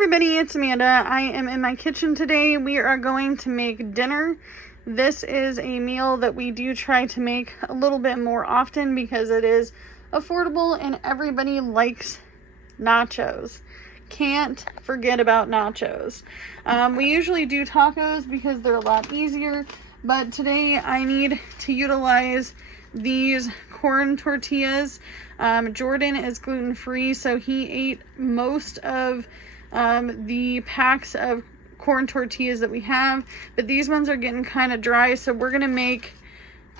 everybody, it's Amanda. I am in my kitchen today. We are going to make dinner. This is a meal that we do try to make a little bit more often because it is affordable and everybody likes nachos. Can't forget about nachos. We usually do tacos because they're a lot easier, but today I need to utilize these corn tortillas. Jordan is gluten-free, so he ate most of the packs of corn tortillas that we have, but these ones are getting kind of dry, so we're gonna make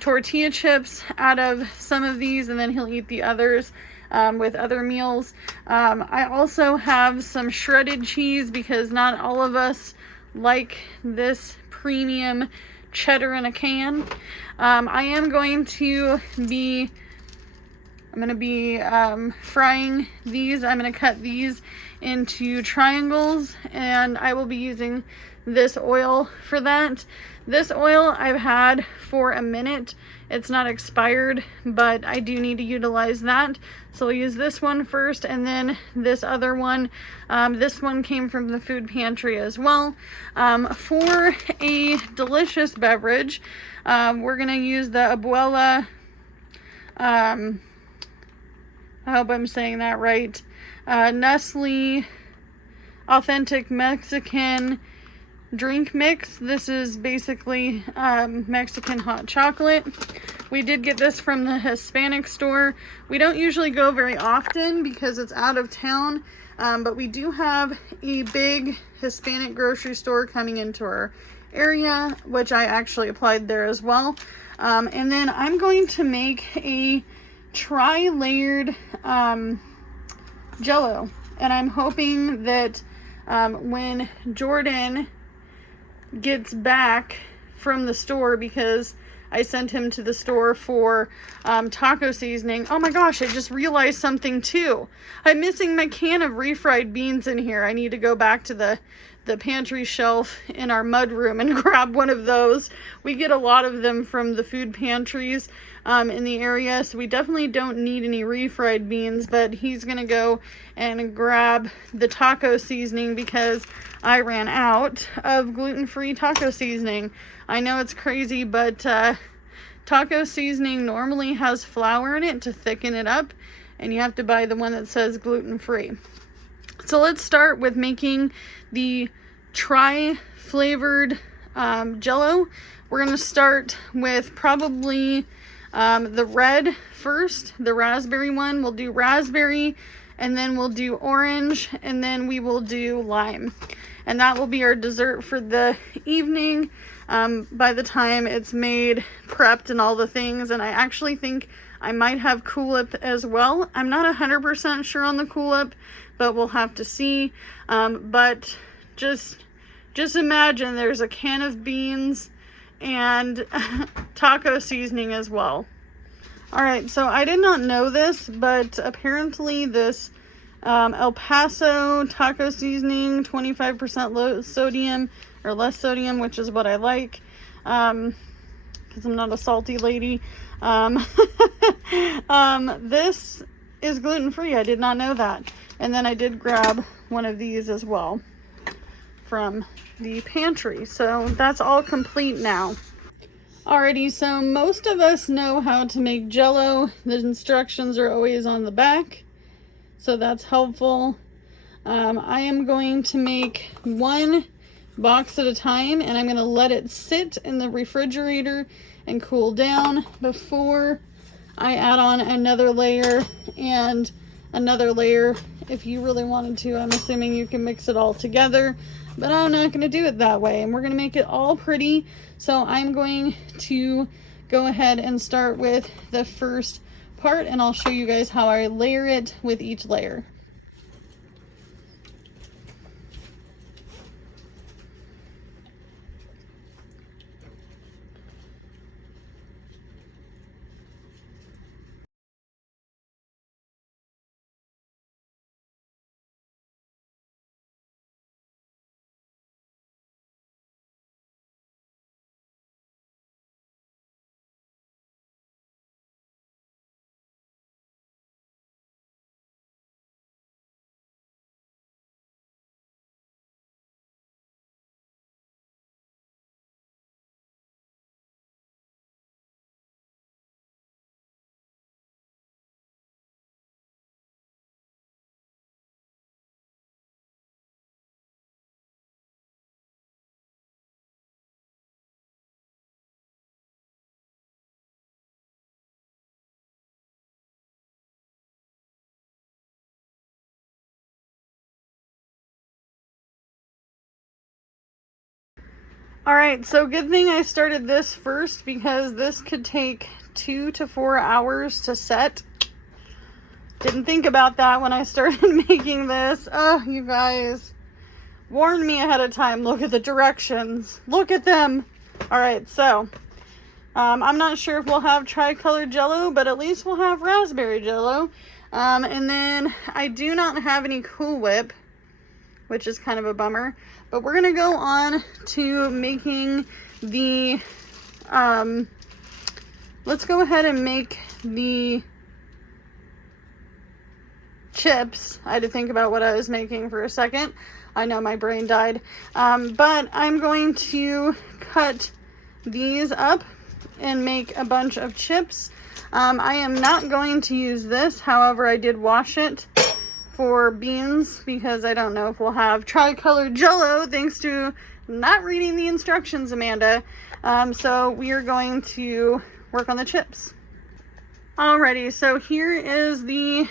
tortilla chips out of some of these, and then he'll eat the others with other meals. I also have some shredded cheese because not all of us like this premium cheddar in a can. I am going to be frying these. I'm going to cut these into triangles, and I will be using this oil for that. This oil I've had for a minute. It's not expired, but I do need to utilize that. So I'll use this one first, and then this other one. This one came from the food pantry as well. For a delicious beverage, we're going to use the Abuela, I hope I'm saying that right, Nestle Authentic Mexican drink mix. This is basically Mexican hot chocolate. We did get this from the Hispanic store. We don't usually go very often because it's out of town, but we do have a big Hispanic grocery store coming into our area, which I actually applied there as well. And then I'm going to make a tri-layered jello, and I'm hoping that when Jordan gets back from the store, because I sent him to the store for taco seasoning. Oh my gosh, I just realized something too. I'm missing my can of refried beans in here. I need to go back to the pantry shelf in our mud room and grab one of those. We get a lot of them from the food pantries in the area, so we definitely don't need any refried beans, but he's gonna go and grab the taco seasoning because I ran out of gluten-free taco seasoning. I know it's crazy, but taco seasoning normally has flour in it to thicken it up, and you have to buy the one that says gluten-free. So let's start with making the tri-flavored jello. We're going to start with probably the red first, the raspberry one. We'll do raspberry, and then we'll do orange, and then we will do lime. And that will be our dessert for the evening by the time it's made, prepped, and all the things. And I actually think I might have Cool Whip as well. I'm not 100% sure on the Cool Whip, but we'll have to see. But just imagine there's a can of beans and taco seasoning as well. All right, so I did not know this, but apparently this El Paso taco seasoning, 25% low sodium or less sodium, which is what I like, because I'm not a salty lady. This is gluten-free. I did not know that. And then I did grab one of these as well from the pantry. So that's all complete now. Alrighty, so most of us know how to make jello. The instructions are always on the back, so that's helpful. I am going to make one box at a time, and I'm going to let it sit in the refrigerator and cool down before I add on another layer and another layer. If you really wanted to, I'm assuming you can mix it all together, but I'm not going to do it that way, and we're going to make it all pretty. So I'm going to go ahead and start with the first part, and I'll show you guys how I layer it with each layer. All right, so good thing I started this first because this could take 2 to 4 hours to set. Didn't think about that when I started making this. Oh, you guys. Warn me ahead of time. Look at the directions. Look at them. All right, so I'm not sure if we'll have tricolored jello, but at least we'll have raspberry jello. And then I do not have any Cool Whip, which is kind of a bummer. But we're going to go on to making the, let's go ahead and make the chips. I had to think about what I was making for a second. I know my brain died. But I'm going to cut these up and make a bunch of chips. I am not going to use this. However, I did wash it for beans because I don't know if we'll have tricolored jello thanks to not reading the instructions, Amanda. So we are going to work on the chips. Alrighty, so here is the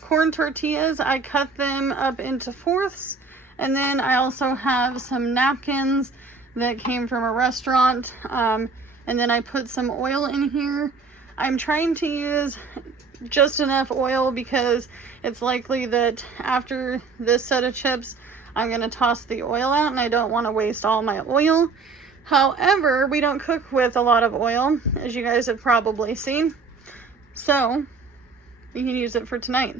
corn tortillas. I cut them up into fourths, and then I also have some napkins that came from a restaurant, and then I put some oil in here. I'm trying to use just enough oil because it's likely that after this set of chips I'm going to toss the oil out and I don't want to waste all my oil. However, we don't cook with a lot of oil, as you guys have probably seen, so we can use it for tonight.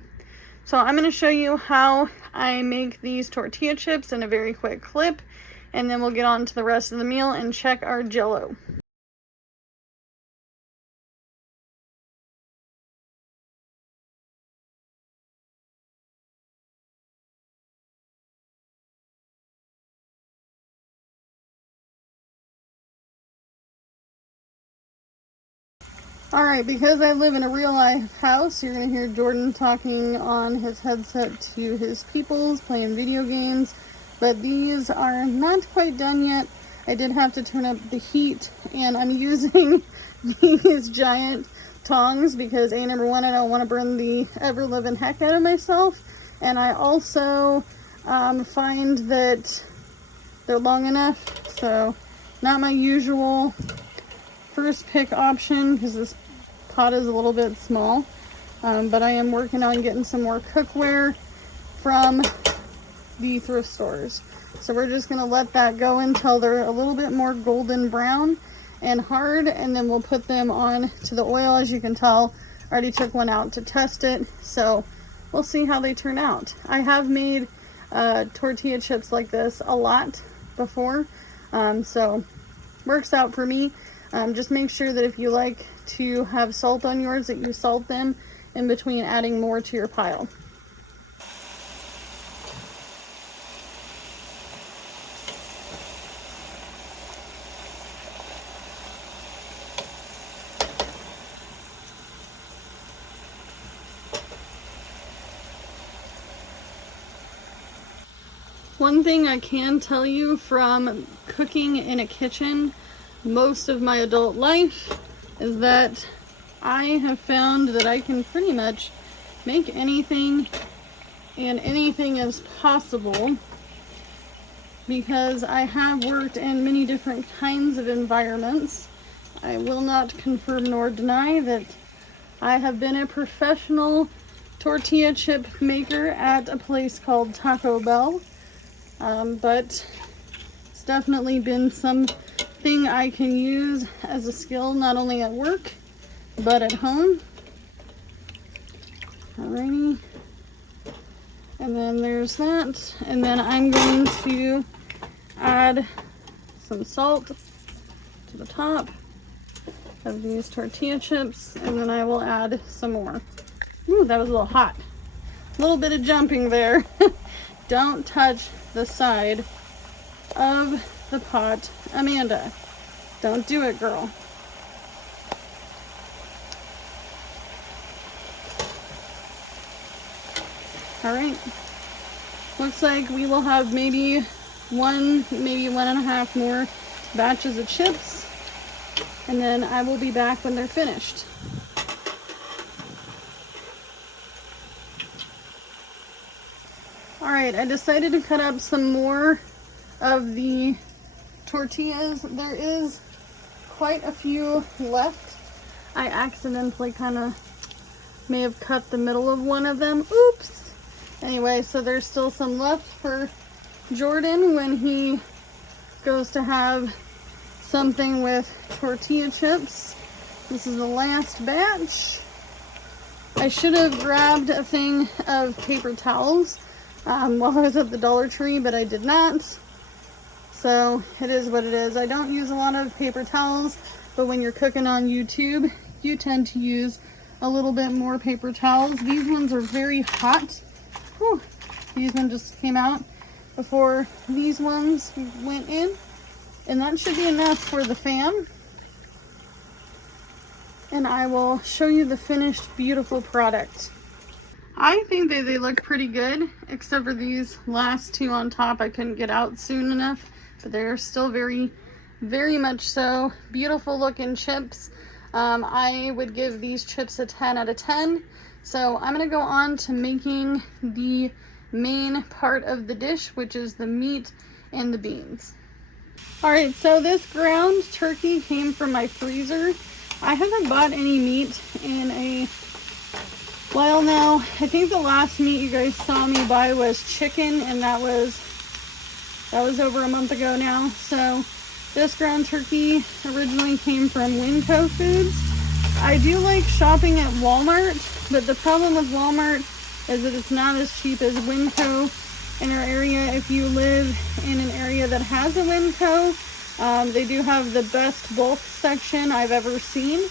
So I'm going to show you how I make these tortilla chips in a very quick clip, and then we'll get on to the rest of the meal and check our jello. Alright, because I live in a real life house, you're going to hear Jordan talking on his headset to his peoples, playing video games. But these are not quite done yet. I did have to turn up the heat, and I'm using these giant tongs because number one, I don't want to burn the ever-living heck out of myself. And I also find that they're long enough, so not my usual first pick option because this pot is a little bit small, but I am working on getting some more cookware from the thrift stores. So we're just going to let that go until they're a little bit more golden brown and hard, and then we'll put them on to the oil. As you can tell, I already took one out to test it, so we'll see how they turn out. I have made tortilla chips like this a lot before, so works out for me. Just make sure that if you like to have salt on yours, that you salt them in between adding more to your pile. One thing I can tell you from cooking in a kitchen most of my adult life is that I have found that I can pretty much make anything, and anything is possible because I have worked in many different kinds of environments. I will not confirm nor deny that I have been a professional tortilla chip maker at a place called Taco Bell, but it's definitely been something I can use as a skill not only at work but at home. Alrighty, and then there's that, and then I'm going to add some salt to the top of these tortilla chips, and then I will add some more. Ooh, that was a little hot. A little bit of jumping there. Don't touch the side of the pot, Amanda. Don't do it, girl. All right. Looks like we will have maybe one, maybe 1.5 more batches of chips, and then I will be back when they're finished. All right, I decided to cut up some more of the tortillas. There is quite a few left. I accidentally kind of may have cut the middle of one of them. Oops. Anyway, so there's still some left for Jordan when he goes to have something with tortilla chips. This is the last batch. I should have grabbed a thing of paper towels while I was at the Dollar Tree, but I did not. So it is what it is. I don't use a lot of paper towels, but when you're cooking on YouTube, you tend to use a little bit more paper towels. These ones are very hot. Whew. These ones just came out before these ones went in. And that should be enough for the fan. And I will show you the finished beautiful product. I think that they look pretty good, except for these last two on top. I couldn't get out soon enough, but they're still very, very much so. Beautiful looking chips. I would give these chips a 10 out of 10. So I'm gonna go on to making the main part of the dish, which is the meat and the beans. All right, so this ground turkey came from my freezer. I haven't bought any meat in a while now. I think the last meat you guys saw me buy was chicken, and that was over a month ago now. So this ground turkey originally came from Winco Foods. I do like shopping at Walmart, but the problem with Walmart is that it's not as cheap as Winco in our area. If you live in an area that has a Winco, they do have the best bulk section I've ever seen.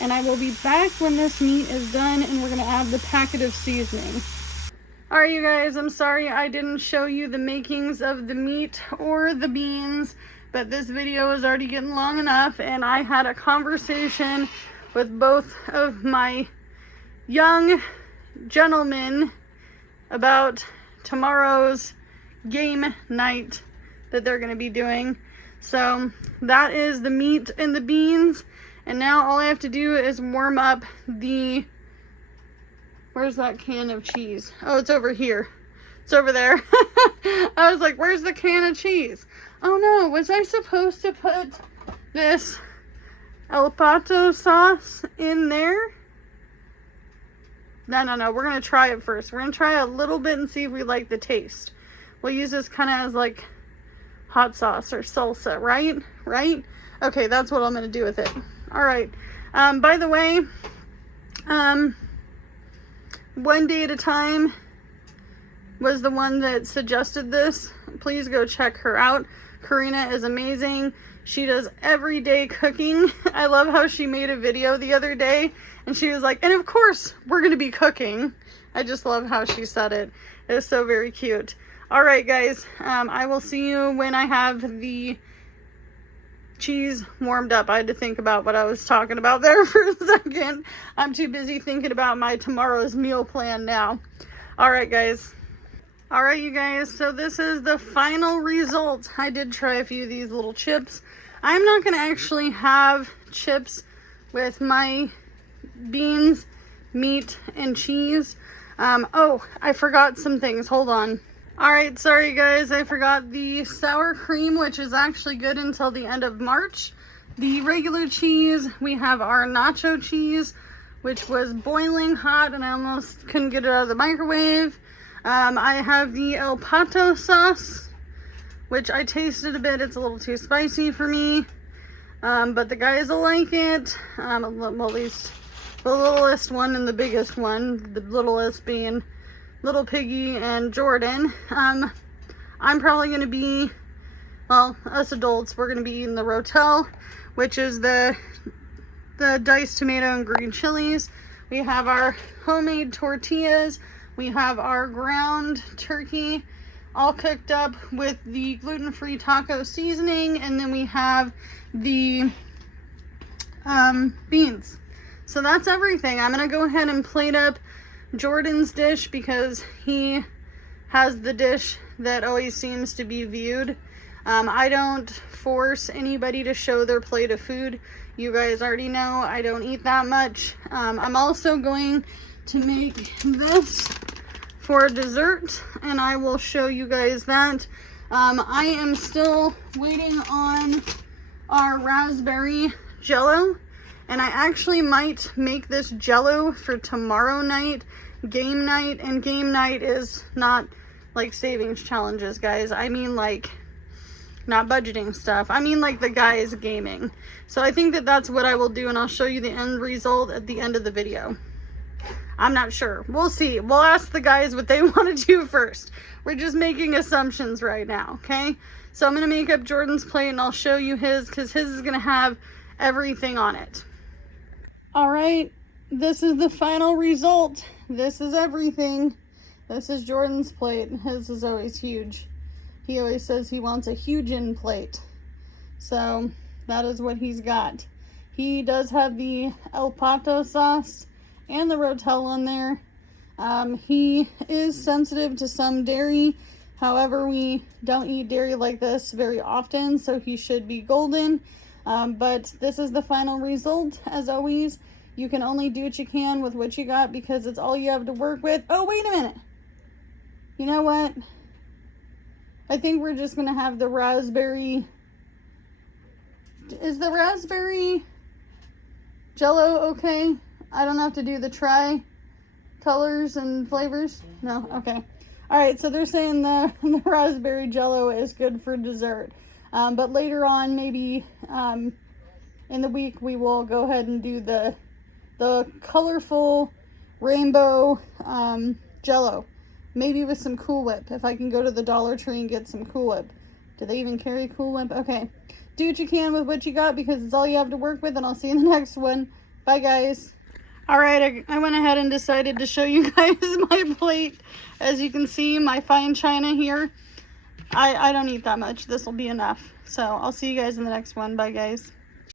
And I will be back when this meat is done, and we're going to add the packet of seasoning. Alright you guys, I'm sorry I didn't show you the makings of the meat or the beans, but this video is already getting long enough, and I had a conversation with both of my young gentlemen about tomorrow's game night that they're going to be doing. So that is the meat and the beans, and now all I have to do is warm up the, where's that can of cheese? Oh, it's over here. It's over there. I was like, where's the can of cheese? Oh no, was I supposed to put this El Pato sauce in there? No, we're going to try it first. We're going to try a little bit and see if we like the taste. We'll use this kind of as like hot sauce or salsa, right? Okay, that's what I'm going to do with it. All right. By the way, One Day at a Time was the one that suggested this. Please go check her out. Karina is amazing. She does everyday cooking. I love how she made a video the other day and she was like, and of course we're going to be cooking. I just love how she said it. It was so very cute. All right, guys, I will see you when I have the cheese warmed up. I had to think about what I was talking about there for a second. I'm too busy thinking about my tomorrow's meal plan now. All right, guys. All right, you guys, so this is the final result. I did try a few of these little chips. I'm not going to actually have chips with my beans, meat, and cheese. Oh, I forgot some things. Hold on. All right, sorry guys, I forgot the sour cream, which is actually good until the end of March. The regular cheese, we have our nacho cheese, which was boiling hot and I almost couldn't get it out of the microwave. I have the El Pato sauce, which I tasted a bit. It's a little too spicy for me, but the guys will like it. Well, at least the littlest one and the biggest one, the littlest being Little Piggy and Jordan. I'm probably going to be, well, us adults, we're going to be eating the Rotel, which is the diced tomato and green chilies. We have our homemade tortillas. We have our ground turkey all cooked up with the gluten-free taco seasoning, and then we have the beans. So that's everything. I'm going to go ahead and plate up Jordan's dish because he has the dish that always seems to be viewed. I don't force anybody to show their plate of food. You guys already know I don't eat that much. I'm also going to make this for dessert, and I will show you guys that I am still waiting on our raspberry jello, and I actually might make this jello for tomorrow night, game night. And game night is not like savings challenges, guys. I mean, like, not budgeting stuff. I mean, like, the guys gaming. So I think that that's what I will do, and I'll show you the end result at the end of the video. I'm not sure. We'll see. We'll ask the guys what they want to do first. We're just making assumptions right now, okay? So I'm going to make up Jordan's plate, and I'll show you his, because his is going to have everything on it. All right, this is the final result. This is everything. This is Jordan's plate. His is always huge. He always says he wants a huge in plate. So that is what he's got. He does have the El Pato sauce and the Rotel on there. He is sensitive to some dairy. However, we don't eat dairy like this very often, so he should be golden. But this is the final result. As always, you can only do what you can with what you got, because it's all you have to work with. Oh, wait a minute. You know what? I think we're just gonna have the raspberry. Is the raspberry jello okay? I don't have to do the colors and flavors? No? Okay. Alright, so they're saying the raspberry jello is good for dessert. But later on, maybe in the week, we will go ahead and do the colorful rainbow jello. Maybe with some Cool Whip, if I can go to the Dollar Tree and get some Cool Whip. Do they even carry Cool Whip? Okay. Do what you can with what you got, because it's all you have to work with, and I'll see you in the next one. Bye, guys. Alright, I went ahead and decided to show you guys my plate. As you can see, my fine china here. I don't eat that much. This will be enough. So, I'll see you guys in the next one. Bye, guys.